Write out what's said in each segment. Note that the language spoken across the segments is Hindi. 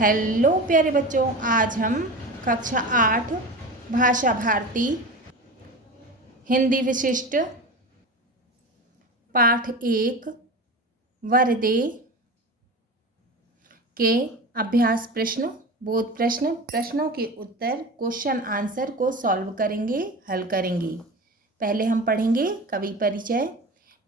हेलो प्यारे बच्चों, आज हम कक्षा 8 भाषा भारती हिंदी विशिष्ट पाठ 1 वर्दे के अभ्यास प्रश्न, बोध प्रश्न, प्रश्नों के उत्तर, क्वेश्चन आंसर को सॉल्व करेंगे, हल करेंगे। पहले हम पढ़ेंगे कवि परिचय।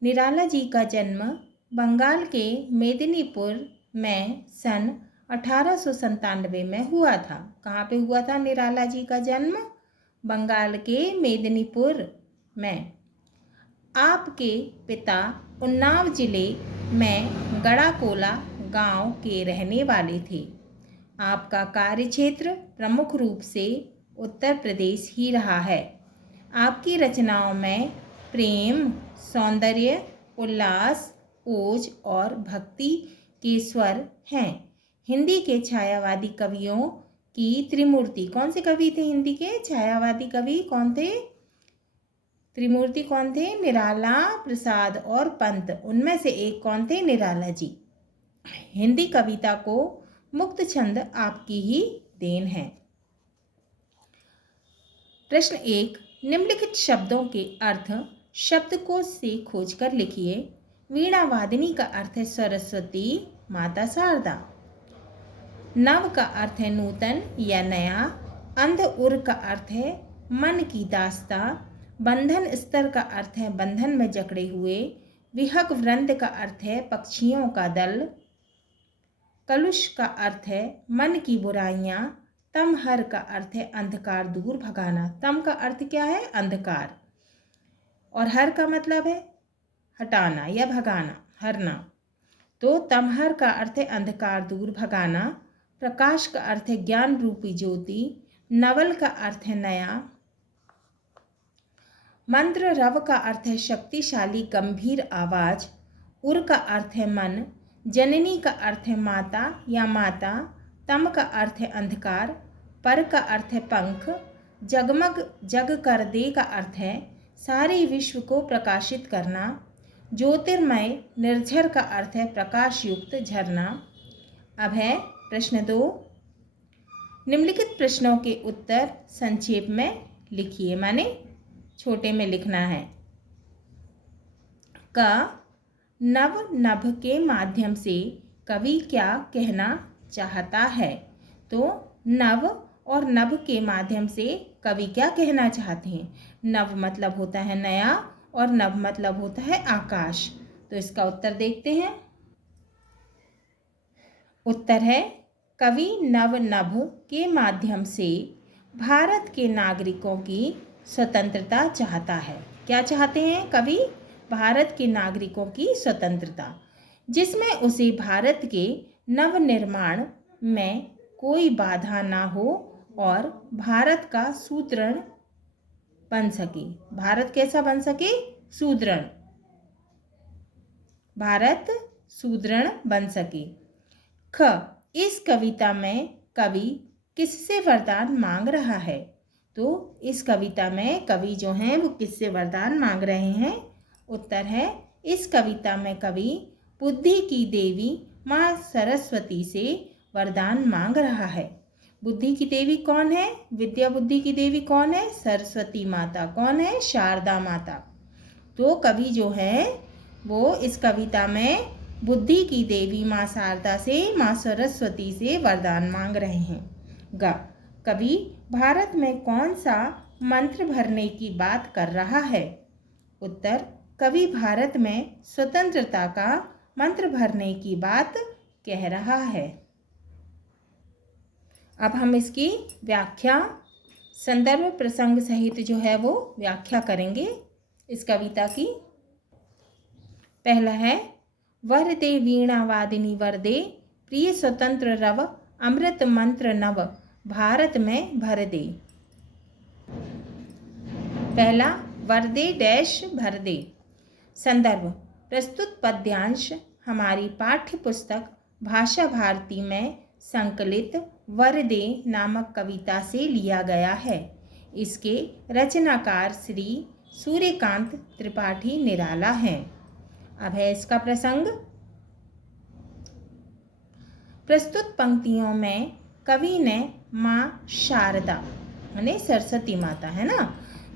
निराला जी का जन्म बंगाल के मेदिनीपुर में सन 1897 में हुआ था। कहाँ पे हुआ था निराला जी का जन्म? बंगाल के मेदिनीपुर में। आपके पिता उन्नाव जिले में गड़ाकोला गांव के रहने वाले थे। आपका कार्यक्षेत्र प्रमुख रूप से उत्तर प्रदेश ही रहा है। आपकी रचनाओं में प्रेम, सौंदर्य, उल्लास, ओज और भक्ति के स्वर हैं। हिंदी के छायावादी कवियों की त्रिमूर्ति, कौन से कवि थे हिंदी के छायावादी कवि? कौन थे? त्रिमूर्ति कौन थे? निराला, प्रसाद और पंत। उनमें से एक कौन थे? निराला जी। हिंदी कविता को मुक्त छंद आपकी ही देन है। प्रश्न 1, निम्नलिखित शब्दों के अर्थ शब्दकोश से खोजकर लिखिए। वीणा वादिनी का अर्थ है सरस्वती माता शारदा। नव का अर्थ है नूतन या नया। अंध उर का अर्थ है मन की दास्ता। बंधन स्तर का अर्थ है बंधन में जकड़े हुए। विहग वृंद का अर्थ है पक्षियों का दल। कलुष का अर्थ है मन की बुराइयां। तम हर का अर्थ है अंधकार दूर भगाना। तम का अर्थ क्या है? अंधकार। और हर का मतलब है हटाना या भगाना, हरना। तो तमहर का अर्थ है अंधकार दूर भगाना। प्रकाश का अर्थ है ज्ञान रूपी ज्योति। नवल का अर्थ है नया। मंत्र रव का अर्थ है शक्तिशाली गंभीर आवाज। उर का अर्थ है मन। जननी का अर्थ है माता या माता। तम का अर्थ है अंधकार। पर का अर्थ है पंख। जगमग जग कर दे का अर्थ है सारे विश्व को प्रकाशित करना। ज्योतिर्मय निर्झर का अर्थ है प्रकाश युक्त झरना। अब है प्रश्न 2, निम्नलिखित प्रश्नों के उत्तर संक्षेप में लिखिए, माने छोटे में लिखना है। क, नव नभ के माध्यम से कवि क्या कहना चाहता है? तो नव और नभ के माध्यम से कवि क्या कहना चाहते हैं? नव मतलब होता है नया और नभ मतलब होता है आकाश। तो इसका उत्तर देखते हैं। उत्तर है कवि नव नभ के माध्यम से भारत के नागरिकों की स्वतंत्रता चाहता है। क्या चाहते हैं कवि? भारत के नागरिकों की स्वतंत्रता, जिसमें उसे भारत के नवनिर्माण में कोई बाधा ना हो और भारत का सुदृढ़ बन सके। भारत कैसा बन सके? सुदृढ़। भारत सुदृढ़ बन सके। ख, इस कविता में कवि किससे वरदान मांग रहा है? तो इस कविता में कवि जो हैं वो किससे वरदान मांग रहे हैं? उत्तर है इस कविता में कवि बुद्धि की देवी माँ सरस्वती से वरदान मांग रहा है। बुद्धि की देवी कौन है? विद्या बुद्धि की देवी कौन है? सरस्वती माता। कौन है? शारदा माता। तो कवि जो है वो इस कविता में बुद्धि की देवी माँ शारदा से, माँ सरस्वती से वरदान मांग रहे हैं। ग, कवि भारत में कौन सा मंत्र भरने की बात कर रहा है? उत्तर, कवि भारत में स्वतंत्रता का मंत्र भरने की बात कह रहा है। अब हम इसकी व्याख्या संदर्भ प्रसंग सहित जो है वो व्याख्या करेंगे इस कविता की। पहला है वरदे वीणा वादिनी वरदे प्रिय स्वतंत्र रव अमृत मंत्र नव भारत में भर दे। पहला वरदे डैश भर दे। संदर्भ, प्रस्तुत पद्यांश हमारी पाठ्य पुस्तक भाषा भारती में संकलित वरदे नामक कविता से लिया गया है। इसके रचनाकार श्री सूर्यकांत त्रिपाठी निराला हैं। अब है इसका प्रसंग। प्रस्तुत पंक्तियों में कवि ने माँ शारदा यानी सरस्वती माता, है ना,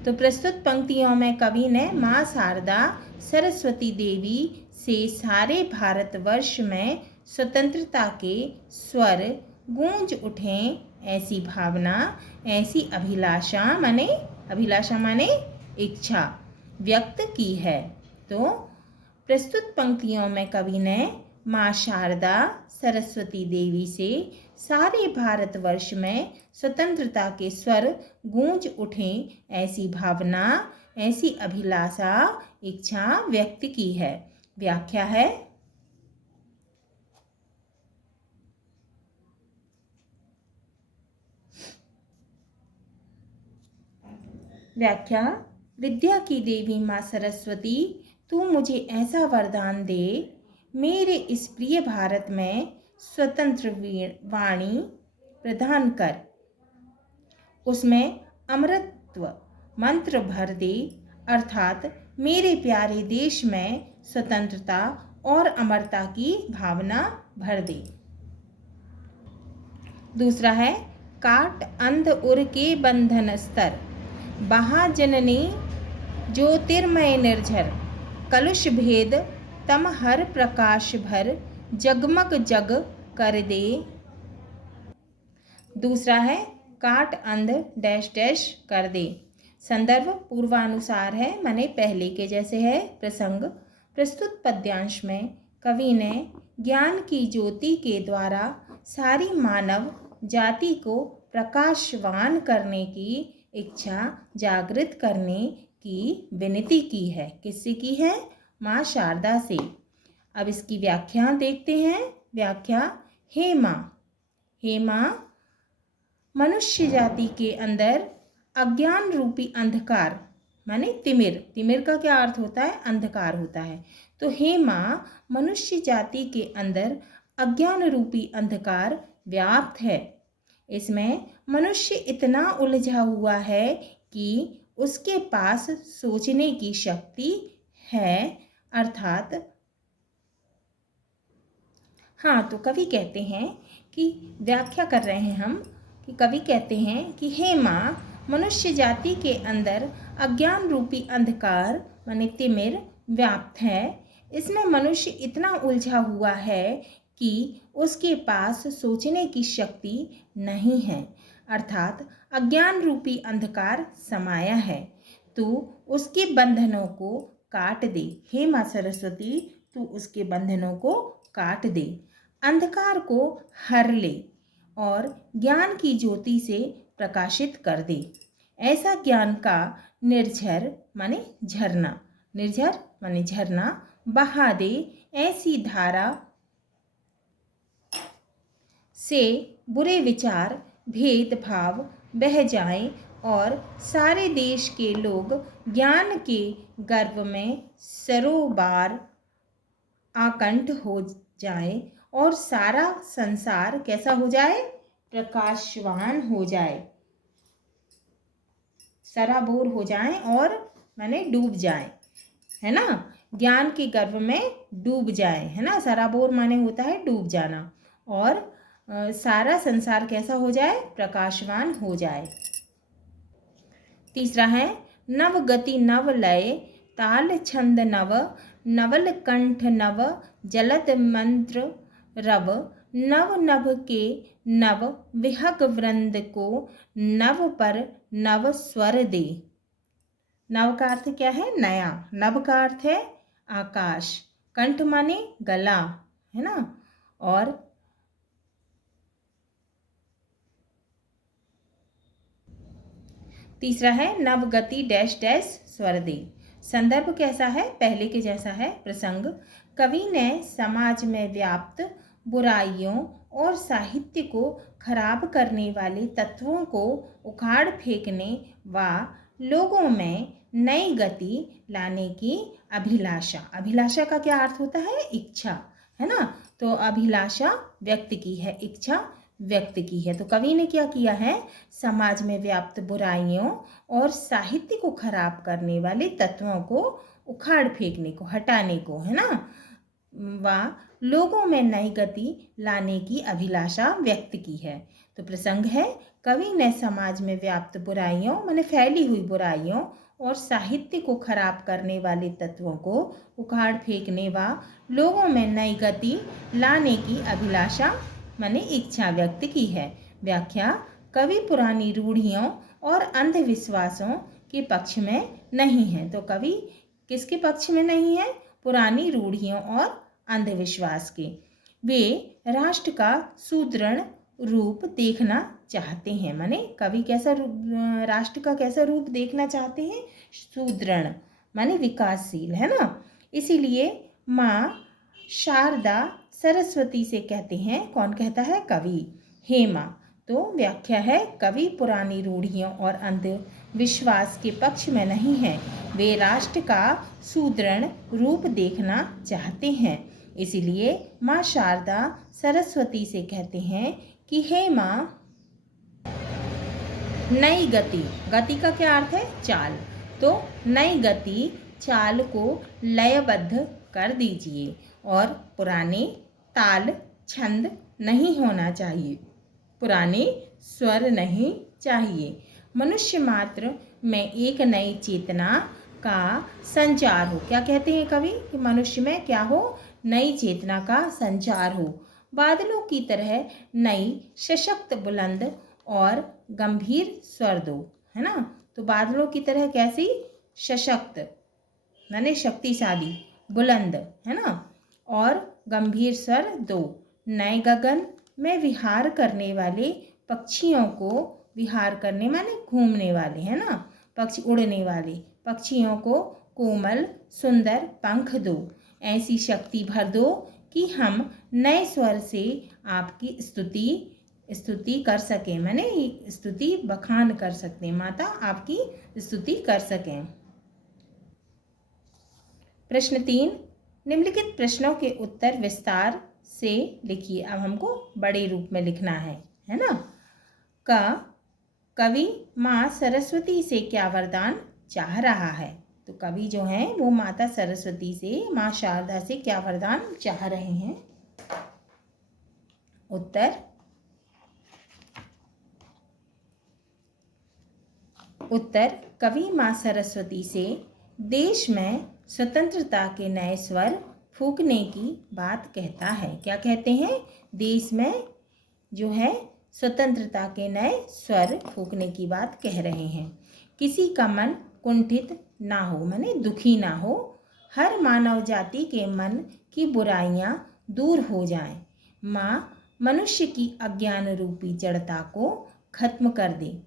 तो प्रस्तुत पंक्तियों में कवि ने माँ शारदा सरस्वती देवी से सारे भारतवर्ष में स्वतंत्रता के स्वर गूंज उठें ऐसी भावना, ऐसी अभिलाषा माने इच्छा व्यक्त की है। तो प्रस्तुत पंक्तियों में कवि ने माँ शारदा सरस्वती देवी से सारे भारतवर्ष में स्वतंत्रता के स्वर गूंज उठें ऐसी भावना, ऐसी अभिलाषा इच्छा व्यक्त की है। व्याख्या है, व्याख्या, विद्या की देवी माँ सरस्वती, तू मुझे ऐसा वरदान दे, मेरे इस प्रिय भारत में स्वतंत्र वाणी प्रदान कर, उसमें अमृतत्व मंत्र भर दे, अर्थात मेरे प्यारे देश में स्वतंत्रता और अमरता की भावना भर दे। दूसरा है, काट अंध उर के बंधन स्तर, बहा जननी ज्योतिर्मय निर्झर, कलुष भेद तम हर प्रकाश भर, जगमग जग कर दे। दूसरा है, काट अंध डैश डैश कर दे। संदर्भ पूर्वानुसार है, माने पहले के जैसे है। प्रसंग, प्रस्तुत पद्यांश में कवि ने ज्ञान की ज्योति के द्वारा सारी मानव जाति को प्रकाशवान करने की इच्छा जागृत करने की विनती की है। किससे की है? माँ शारदा से। अब इसकी व्याख्या देखते हैं। व्याख्या, हे माँ, मनुष्य जाति के अंदर अज्ञान रूपी अंधकार माने तिमिर का क्या अर्थ होता है? अंधकार होता है। तो हे माँ, मनुष्य जाति के अंदर अज्ञान रूपी अंधकार व्याप्त है। इसमें मनुष्य इतना उलझा हुआ है कि उसके पास सोचने की शक्ति है, अर्थात हाँ, तो कवि कहते हैं कि व्याख्या कर रहे हैं हम कि कवि कहते हैं कि हे माँ, मनुष्य जाति के अंदर अज्ञान रूपी अंधकार माने तिमिर व्याप्त है। इसमें मनुष्य इतना उलझा हुआ है कि उसके पास सोचने की शक्ति नहीं है, अर्थात अज्ञान रूपी अंधकार समाया है। तू उसके बंधनों को काट दे। हे माँ सरस्वती, तू उसके बंधनों को काट दे, अंधकार को हर ले और ज्ञान की ज्योति से प्रकाशित कर दे। ऐसा ज्ञान का निर्झर माने झरना बहा दे। ऐसी धारा से बुरे विचार भेदभाव बह जाएं और सारे देश के लोग ज्ञान के गर्व में सरोबार आकंठ हो जाए और सारा संसार कैसा हो जाए? प्रकाशवान हो जाए, सराबोर हो जाए और माने डूब जाए, है ना। ज्ञान के गर्भ में डूब जाए, है ना। सराबोर माने होता है डूब जाना, और सारा संसार कैसा हो जाए? प्रकाशवान हो जाए। तीसरा है, नव गति नव लय ताल छंद नव, नवल कंठ नव जलद मंत्र रव, नव नभ के नव विहग वृंद को नव पर नव स्वर दे। नव का अर्थ क्या है? नया। नभ का अर्थ है आकाश। कंठ माने गला, है ना। और तीसरा है, नव गति डैश डैश स्वर दे। संदर्भ कैसा है? पहले के जैसा है। प्रसंग, कवि ने समाज में व्याप्त बुराइयों और साहित्य को खराब करने वाले तत्वों को उखाड़ फेंकने व लोगों में नई गति लाने की अभिलाषा का क्या अर्थ होता है? इच्छा, है ना। तो अभिलाषा व्यक्त की है, इच्छा व्यक्त की है। तो कवि ने क्या किया है? समाज में व्याप्त बुराइयों और साहित्य को खराब करने वाले तत्वों को उखाड़ फेंकने को, हटाने को, है ना, व लोगों में नई गति लाने की अभिलाषा व्यक्त की है। तो प्रसंग है, कवि ने समाज में व्याप्त बुराइयों माने फैली हुई बुराइयों और साहित्य को खराब करने वाले तत्वों को उखाड़ फेंकने व लोगों में नई गति लाने की अभिलाषा माने इच्छा व्यक्त की है। व्याख्या, कवि पुरानी रूढ़ियों और अंधविश्वासों के पक्ष में नहीं है। तो कवि किसके पक्ष में नहीं है? पुरानी रूढ़ियों और अंधविश्वास के। वे राष्ट्र का सुदृढ़ रूप देखना चाहते हैं। माने कवि कैसा राष्ट्र का कैसा रूप देखना चाहते हैं? सुदृढ़ माने विकासशील, है ना। इसीलिए माँ शारदा सरस्वती से कहते हैं, कौन कहता है? कवि। हे माँ। तो व्याख्या है, कवि पुरानी रूढ़ियों और अंधविश्वास के पक्ष में नहीं है, वे राष्ट्र का सुदृढ़ रूप देखना चाहते हैं। इसीलिए माँ शारदा सरस्वती से कहते हैं कि हे माँ, नई गति, गति का क्या अर्थ है? चाल। तो नई गति चाल को लयबद्ध कर दीजिए और पुराने ताल छंद नहीं होना चाहिए, पुराने स्वर नहीं चाहिए। मनुष्य मात्र में एक नई चेतना का संचार हो। क्या कहते हैं कवि? कि मनुष्य में क्या हो? नई चेतना का संचार हो। बादलों की तरह नई सशक्त बुलंद और गंभीर स्वर दो, है ना। तो बादलों की तरह कैसी? सशक्त माने शक्तिशाली, बुलंद, है ना, और गंभीर स्वर दो। नए गगन में विहार करने वाले पक्षियों को, विहार करने माने घूमने वाले, है ना, पक्षी, उड़ने वाले पक्षियों को कोमल सुंदर पंख दो। ऐसी शक्ति भर दो कि हम नए स्वर से आपकी स्तुति कर सकें, माने स्तुति बखान कर सकते हैं, माता आपकी स्तुति कर सकें। प्रश्न 3, निम्नलिखित प्रश्नों के उत्तर विस्तार से लिखिए। अब हमको बड़े रूप में लिखना है ना। कवि माँ सरस्वती से क्या वरदान चाह रहा है? तो कवि जो है वो माता सरस्वती से, माँ शारदा से क्या वरदान चाह रहे हैं? उत्तर, कवि माँ सरस्वती से देश में स्वतंत्रता के नए स्वर फूंकने की बात कहता है। क्या कहते हैं? देश में जो है स्वतंत्रता के नए स्वर फूंकने की बात कह रहे हैं। किसी का मन कुंठित ना हो, माने दुखी ना हो, हर मानव जाति के मन की बुराइयां दूर हो जाएं। माँ मनुष्य की अज्ञान रूपी जड़ता को खत्म कर दे।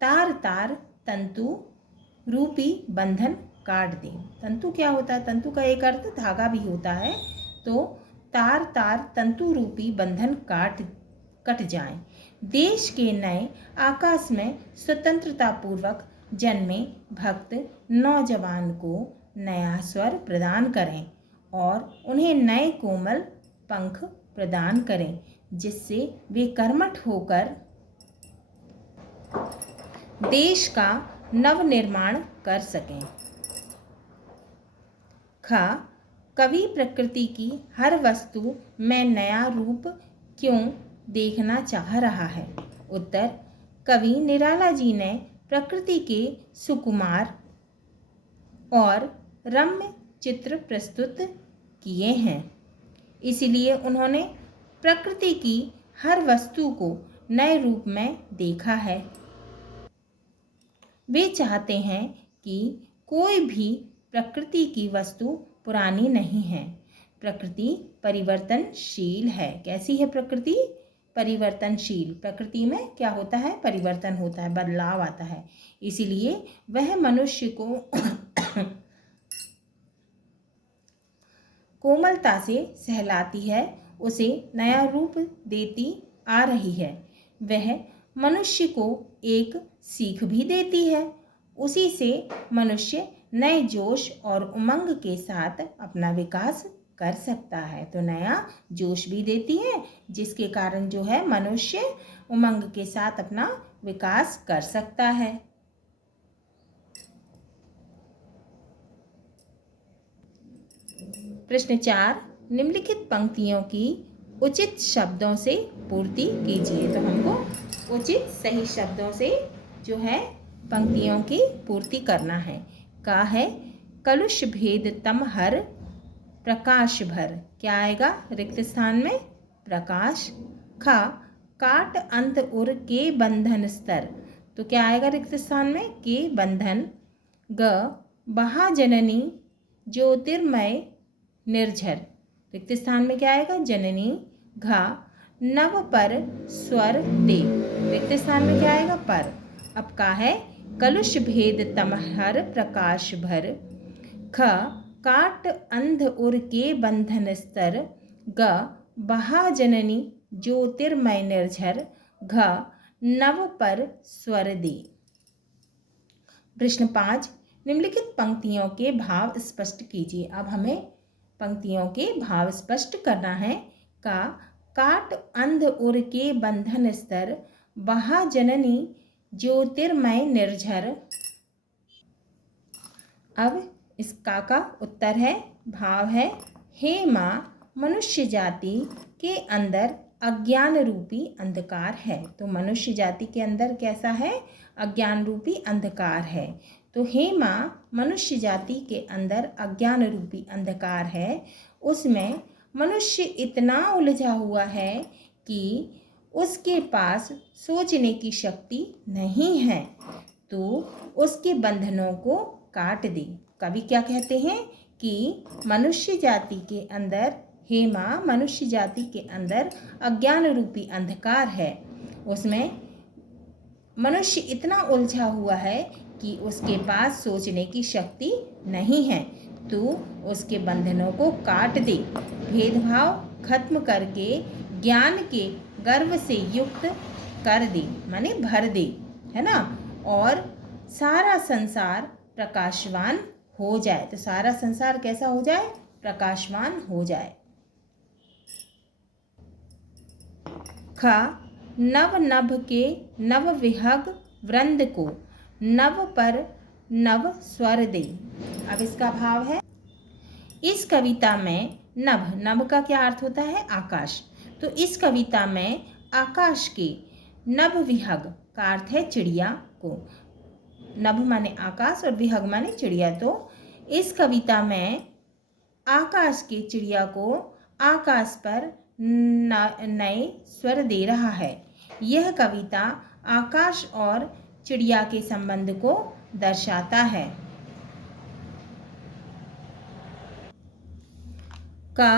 तार तार तंतु रूपी बंधन काट दे। तंतु क्या होता है? तंतु का एक अर्थ धागा भी होता है। तो तार तार तंतु रूपी बंधन कट जाएं। देश के नए आकाश में स्वतंत्रता पूर्वक जन्मे भक्त नौजवान को नया स्वर प्रदान करें और उन्हें नए कोमल पंख प्रदान करें, जिससे वे कर्मठ होकर देश का नव निर्माण कर सकें। कवि प्रकृति की हर वस्तु में नया रूप क्यों देखना चाह रहा है? उत्तर, कवि निराला जी ने प्रकृति के सुकुमार और रम्य चित्र प्रस्तुत किए हैं, इसलिए उन्होंने प्रकृति की हर वस्तु को नए रूप में देखा है। वे चाहते हैं कि कोई भी प्रकृति की वस्तु पुरानी नहीं है। प्रकृति परिवर्तनशील है। कैसी है प्रकृति? परिवर्तनशील। प्रकृति में क्या होता है? परिवर्तन होता है, बदलाव आता है। इसीलिए वह मनुष्य को कोमलता से सहलाती है, उसे नया रूप देती आ रही है। वह मनुष्य को एक सीख भी देती है। उसी से मनुष्य नए जोश और उमंग के साथ अपना विकास कर सकता है। तो नया जोश भी देती है, जिसके कारण जो है मनुष्य उमंग के साथ अपना विकास कर सकता है। प्रश्न 4, निम्नलिखित पंक्तियों की उचित शब्दों से पूर्ति कीजिए। तो हमको उचित सही शब्दों से जो है पंक्तियों की पूर्ति करना है। का है कलुष भेद तम हर प्रकाश भर। क्या आएगा रिक्त स्थान में? प्रकाश। खा काट अंत उर के बंधन स्तर। तो क्या आएगा रिक्त स्थान में? के बंधन। ग बहा जननी ज्योतिर्मय निर्झर। रिक्त स्थान में क्या आएगा? जननी। घा नव पर स्वर दे। रिक्त स्थान में क्या आएगा? पर। अब का है कलुष भेद तमहर प्रकाश भर। ख काट अंध उर के बंधन स्तर। ग बहा जननी ज्योतिर्मय निर्झर। घ नव पर स्वर दे। प्रश्न 5, निम्नलिखित पंक्तियों के भाव स्पष्ट कीजिए। अब हमें पंक्तियों के भाव स्पष्ट करना है। का काट अंध उर के बंधन स्तर। बहा जननी ज्योतिर्मय निर्झर। अब इस का उत्तर है, भाव है, हे माँ मनुष्य जाति के अंदर अज्ञान रूपी अंधकार है। तो मनुष्य जाति के अंदर कैसा है? अज्ञान रूपी अंधकार है। तो हे माँ मनुष्य जाति के अंदर अज्ञान रूपी अंधकार है। उसमें मनुष्य इतना उलझा हुआ है कि उसके पास सोचने की शक्ति नहीं है। तो उसके बंधनों को काट दे। कवि क्या कहते हैं कि मनुष्य जाति के अंदर, हे माँ मनुष्य जाति के अंदर अज्ञान रूपी अंधकार है। उसमें मनुष्य इतना उलझा हुआ है कि उसके पास सोचने की शक्ति नहीं है। तो उसके बंधनों को काट दे, भेदभाव खत्म करके ज्ञान के गर्व से युक्त कर दे, माने भर दे, है ना। और सारा संसार प्रकाशवान हो जाए। तो सारा संसार कैसा हो जाए? प्रकाशवान हो जाए। खा नव नभ के नव विहग वृंद को नव पर नव स्वर दे। अब इसका भाव है, इस कविता में नभ, नभ का क्या अर्थ होता है? आकाश। तो इस कविता में आकाश के नभ विहग का अर्थ है चिड़िया को। नभ माने आकाश और विहग माने चिड़िया। तो इस कविता में आकाश के चिड़िया को आकाश पर नए स्वर दे रहा है। यह कविता आकाश और चिड़िया के संबंध को दर्शाता है। का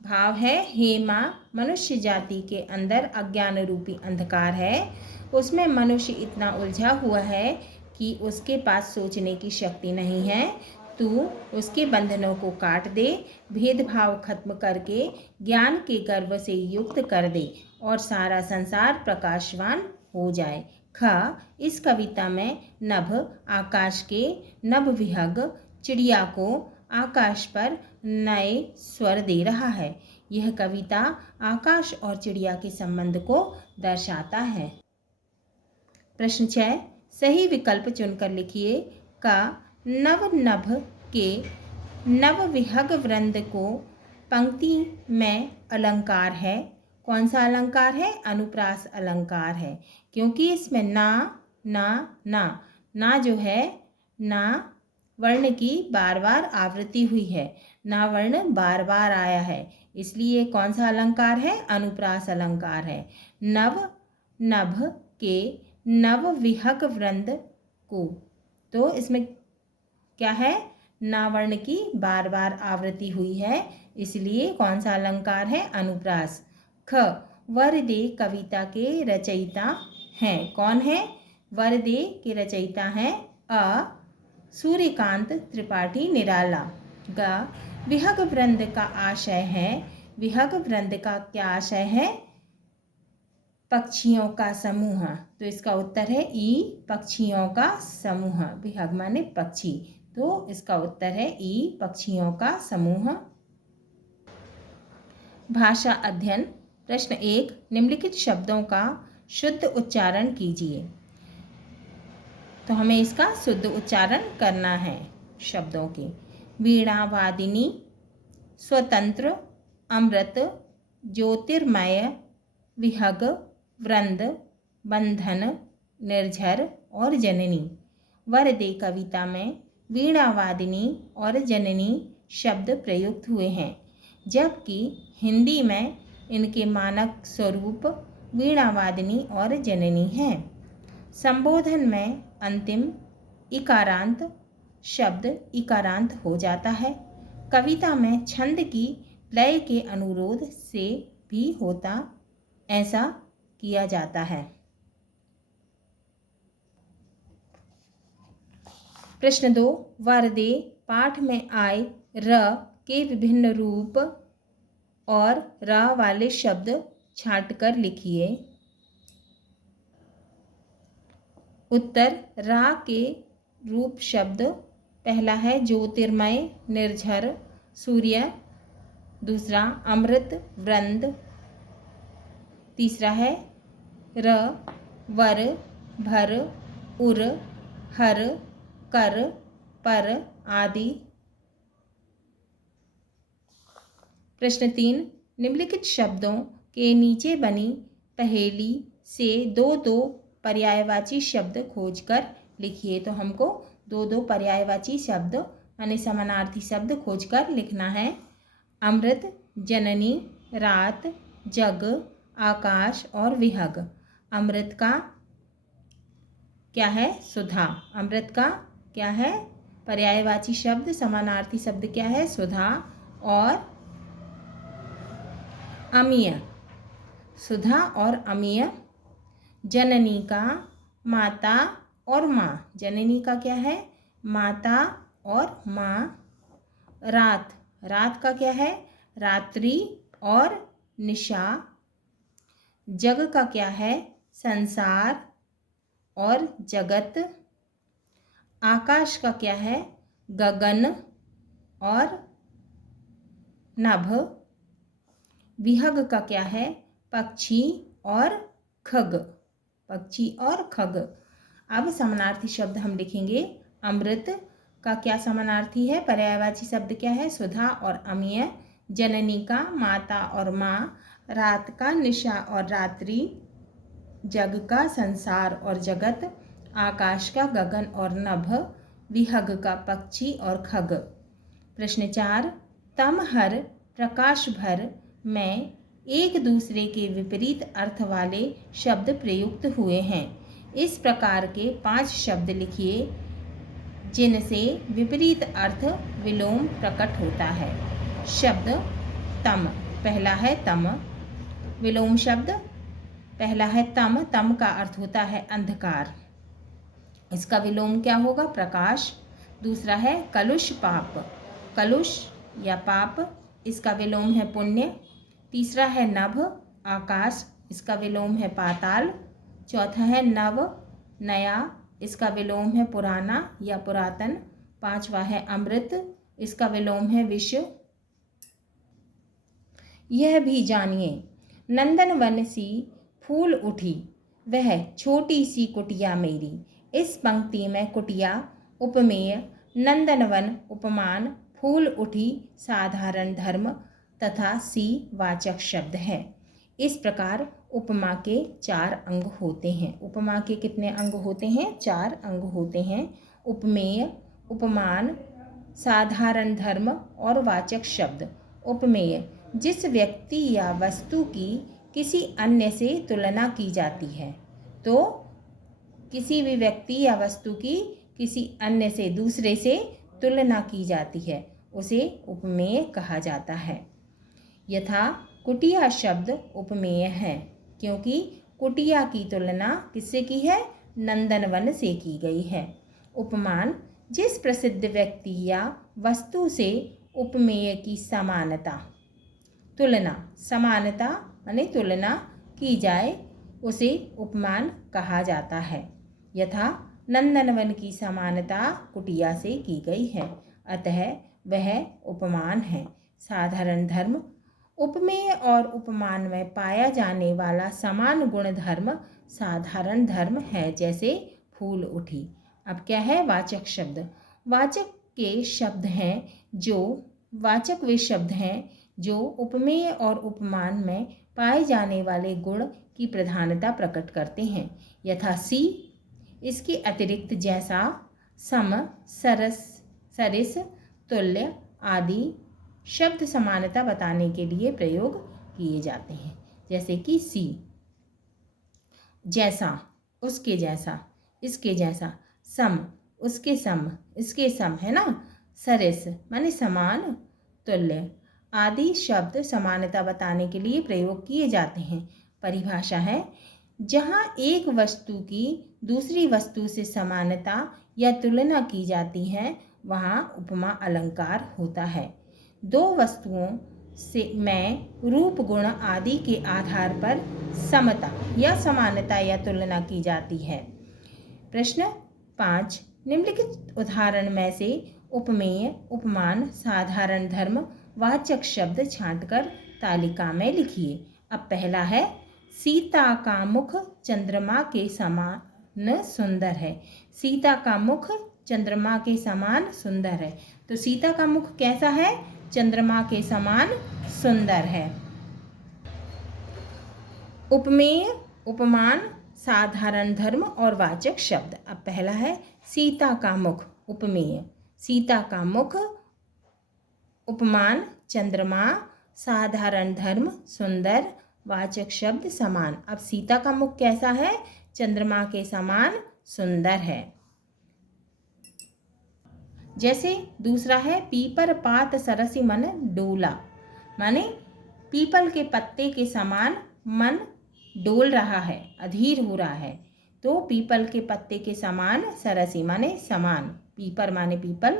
भाव है, हे माँ मनुष्य जाति के अंदर अज्ञान रूपी अंधकार है। उसमें मनुष्य इतना उलझा हुआ है कि उसके पास सोचने की शक्ति नहीं है। तू उसके बंधनों को काट दे, भेदभाव खत्म करके ज्ञान के गर्व से युक्त कर दे और सारा संसार प्रकाशवान हो जाए। ख इस कविता में नभ आकाश के नभ विहग चिड़िया को आकाश पर नए स्वर दे रहा है। यह कविता आकाश और चिड़िया के संबंध को दर्शाता है। प्रश्न 6, सही विकल्प चुनकर लिखिए। का नव नभ के नव विहग वृंद को पंक्ति में अलंकार है। कौन सा अलंकार है? अनुप्रास अलंकार है, क्योंकि इसमें ना ना ना ना जो है, ना वर्ण की बार बार आवृत्ति हुई है, ना वर्ण बार बार आया है, इसलिए कौन सा अलंकार है? अनुप्रास अलंकार है। नव नभ के नव विहग वृंद को, तो इसमें क्या है? ना वर्ण की बार बार आवृत्ति हुई है, इसलिए कौन सा अलंकार है? अनुप्रास। ख वरदे कविता के रचयिता हैं। कौन है? वरदे के रचयिता हैं अ सूर्यकांत त्रिपाठी निराला। ग विहग वृंद का आशय है, विहग वृंद का क्या आशय है? पक्षियों का समूह। तो इसका उत्तर है ई पक्षियों का समूह। विहग माने पक्षी, तो इसका उत्तर है ई पक्षियों का समूह। भाषा अध्ययन प्रश्न 1, निम्नलिखित शब्दों का शुद्ध उच्चारण कीजिए। तो हमें इसका शुद्ध उच्चारण करना है शब्दों के। वीणा वादिनी, स्वतंत्र, अमृत, ज्योतिर्मय, विहग, वृंद, बंधन, निर्झर और जननी। वरदे कविता में वीणावादिनी और जननी शब्द प्रयुक्त हुए हैं, जबकि हिंदी में इनके मानक स्वरूप वीणावादिनी और जननी हैं। संबोधन में अंतिम इकारांत शब्द इकारांत हो जाता है। कविता में छंद की लय के अनुरोध से भी होता ऐसा किया जाता है। प्रश्न 2, वरदे पाठ में आए र के विभिन्न रूप और र वाले शब्द छांटकर लिखिए। उत्तर, रा के रूप शब्द पहला है ज्योतिर्मय, निर्झर, सूर्य। दूसरा अमृत, वृंद। तीसरा है र, वर, भर, उर, हर, कर, पर आदि। प्रश्न 3, निम्नलिखित शब्दों के नीचे बनी पहेली से दो दो पर्यायवाची शब्द खोजकर लिखिए। तो हमको दो दो पर्यायवाची शब्द यानी समानार्थी शब्द खोजकर लिखना है। अमृत, जननी, रात, जग, आकाश और विहग। अमृत का क्या है? सुधा। अमृत का क्या है? पर्यायवाची शब्द, समानार्थी शब्द क्या है? सुधा और अमीय। सुधा और अमीय। जननी का माता और माँ। जननी का क्या है? माता और माँ। रात, रात का क्या है? रात्रि और निशा। जग का क्या है? संसार और जगत। आकाश का क्या है? गगन और नभ। विहग का क्या है? पक्षी और खग। पक्षी और खग। अब समानार्थी शब्द हम लिखेंगे। अमृत का क्या समानार्थी है? पर्यायवाची शब्द क्या है? सुधा और अमीय। जननी का माता और माँ। रात का निशा और रात्रि। जग का संसार और जगत। आकाश का गगन और नभ। विहग का पक्षी और खग। प्रश्न 4, तम हर प्रकाश भर में एक दूसरे के विपरीत अर्थ वाले शब्द प्रयुक्त हुए हैं। इस प्रकार के 5 शब्द लिखिए जिनसे विपरीत अर्थ विलोम प्रकट होता है। शब्द तम, पहला है तम। विलोम शब्द पहला है तम। तम का अर्थ होता है अंधकार। इसका विलोम क्या होगा? प्रकाश। दूसरा है कलुष, पाप। कलुष या पाप, इसका विलोम है पुण्य। तीसरा है नभ, आकाश। इसका विलोम है पाताल। चौथा है नव, नया। इसका विलोम है पुराना या पुरातन। पांचवा है अमृत। इसका विलोम है विश्व। यह भी जानिए, नंदनवन सी फूल उठी, वह छोटी सी कुटिया मेरी। इस पंक्ति में कुटिया उपमेय, नंदनवन उपमान, फूल उठी साधारण धर्म तथा सी वाचक शब्द है। इस प्रकार उपमा के 4 अंग होते हैं। उपमा के कितने अंग होते हैं? 4 अंग होते हैं। उपमेय, उपमान, साधारण धर्म और वाचक शब्द। उपमेय, जिस व्यक्ति या वस्तु की किसी अन्य से तुलना की जाती है। तो किसी भी व्यक्ति या वस्तु की किसी अन्य से, दूसरे से तुलना की जाती है, उसे उपमेय कहा जाता है। यथा कुटिया शब्द उपमेय है, क्योंकि कुटिया की तुलना किससे की है? नंदनवन से की गई है। उपमान, जिस प्रसिद्ध व्यक्ति या वस्तु से उपमेय की समानता, तुलना, समानता यानी तुलना की जाए, उसे उपमान कहा जाता है। यथा नंदनवन की समानता कुटिया से की गई है, अतः वह उपमान है। साधारण धर्म, उपमेय और उपमान में पाया जाने वाला समान गुण धर्म साधारण धर्म है, जैसे फूल उठी। अब क्या है? वाचक शब्द। वाचक के शब्द हैं जो वाचक वे शब्द हैं जो उपमेय और उपमान में पाए जाने वाले गुण की प्रधानता प्रकट करते हैं। यथा सी, इसके अतिरिक्त जैसा, सम, सरस, सरिस, तुल्य आदि शब्द समानता बताने के लिए प्रयोग किए जाते हैं। जैसे कि सी, जैसा, उसके जैसा, इसके जैसा, सम, उसके सम, इसके सम, है ना। सरिस माने समान, तुल्य आदि शब्द समानता बताने के लिए प्रयोग किए जाते हैं। परिभाषा है, जहाँ एक वस्तु की दूसरी वस्तु से समानता या तुलना की जाती है वहाँ उपमा अलंकार होता है। दो वस्तुओं से में रूप गुण आदि के आधार पर समता या समानता या तुलना की जाती है। प्रश्न 5, निम्नलिखित उदाहरण में से उपमेय, उपमान, साधारण धर्म वाचक शब्द छांटकर तालिका में लिखिए। अब पहला है, सीता का मुख चंद्रमा के समान सुंदर है। सीता का मुख चंद्रमा के समान सुंदर है। तो सीता का मुख कैसा है? चंद्रमा के समान सुंदर है। उपमेय, उपमान, साधारण धर्म और वाचक शब्द। अब पहला है सीता का मुख, उपमेय। सीता का मुख, उपमान चंद्रमा, साधारण धर्म सुंदर, वाचक शब्द समान। अब सीता का मुख कैसा है? चंद्रमा के समान सुंदर है। जैसे दूसरा है, पीपर पात सरसी मन डोला, माने पीपल के पत्ते के समान मन डोल रहा है, अधीर हो रहा है। तो पीपल के पत्ते के समान, सरसी माने समान, पीपर माने पीपल,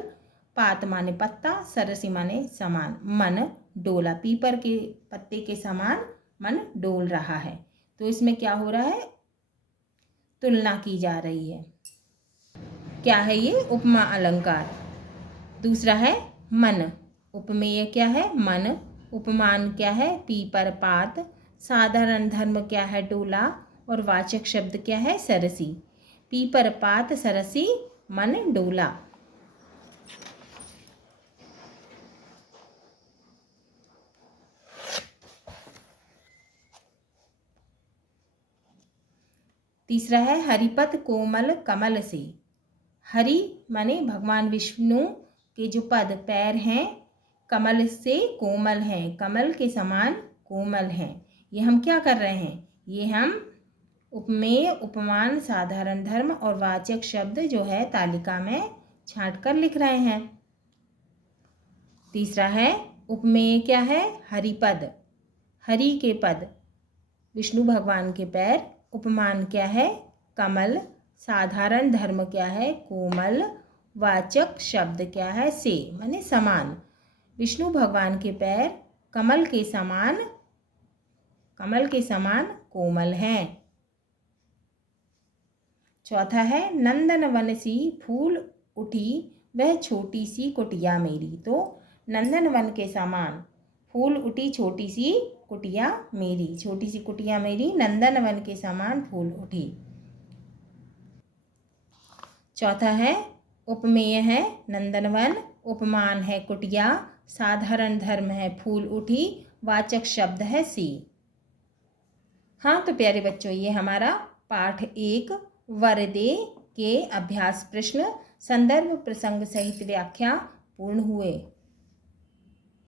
पात माने पत्ता, सरसी माने समान, मन डोला, पीपर के पत्ते के समान मन डोल रहा है। तो इसमें क्या हो रहा है? तुलना की जा रही है। क्या है ये? उपमा अलंकार। दूसरा है मन, उपमेय क्या है? मन। उपमान क्या है? पीपर पात। साधारण धर्म क्या है? डोला। और वाचक शब्द क्या है? सरसी। पीपर पात सरसी मन डोला। तीसरा है, हरिपद कोमल कमल से। हरि माने भगवान विष्णु के जो पद पैर हैं कमल से कोमल हैं, कमल के समान कोमल हैं। ये हम क्या कर रहे हैं? ये हम उपमेय, उपमान, साधारण धर्म और वाचक शब्द जो है तालिका में छांट कर लिख रहे हैं। तीसरा है, उपमेय क्या है? हरिपद, हरि के पद, विष्णु भगवान के पैर। उपमान क्या है? कमल। साधारण धर्म क्या है? कोमल। वाचक शब्द क्या है? से माने समान, विष्णु भगवान के पैर कमल के समान, कमल के समान कोमल हैं। चौथा है, नंदन वन सी फूल उठी वह छोटी सी कुटिया मेरी। तो नंदन वन के समान फूल उठी छोटी सी कुटिया मेरी, छोटी सी कुटिया मेरी नंदन वन के समान फूल उठी। चौथा है, उपमेय है नंदनवन, उपमान है कुटिया, साधारण धर्म है फूल उठी, वाचक शब्द है सी। हाँ तो प्यारे बच्चों, ये हमारा पाठ 1 वर्दे के अभ्यास प्रश्न संदर्भ प्रसंग सहित व्याख्या पूर्ण हुए।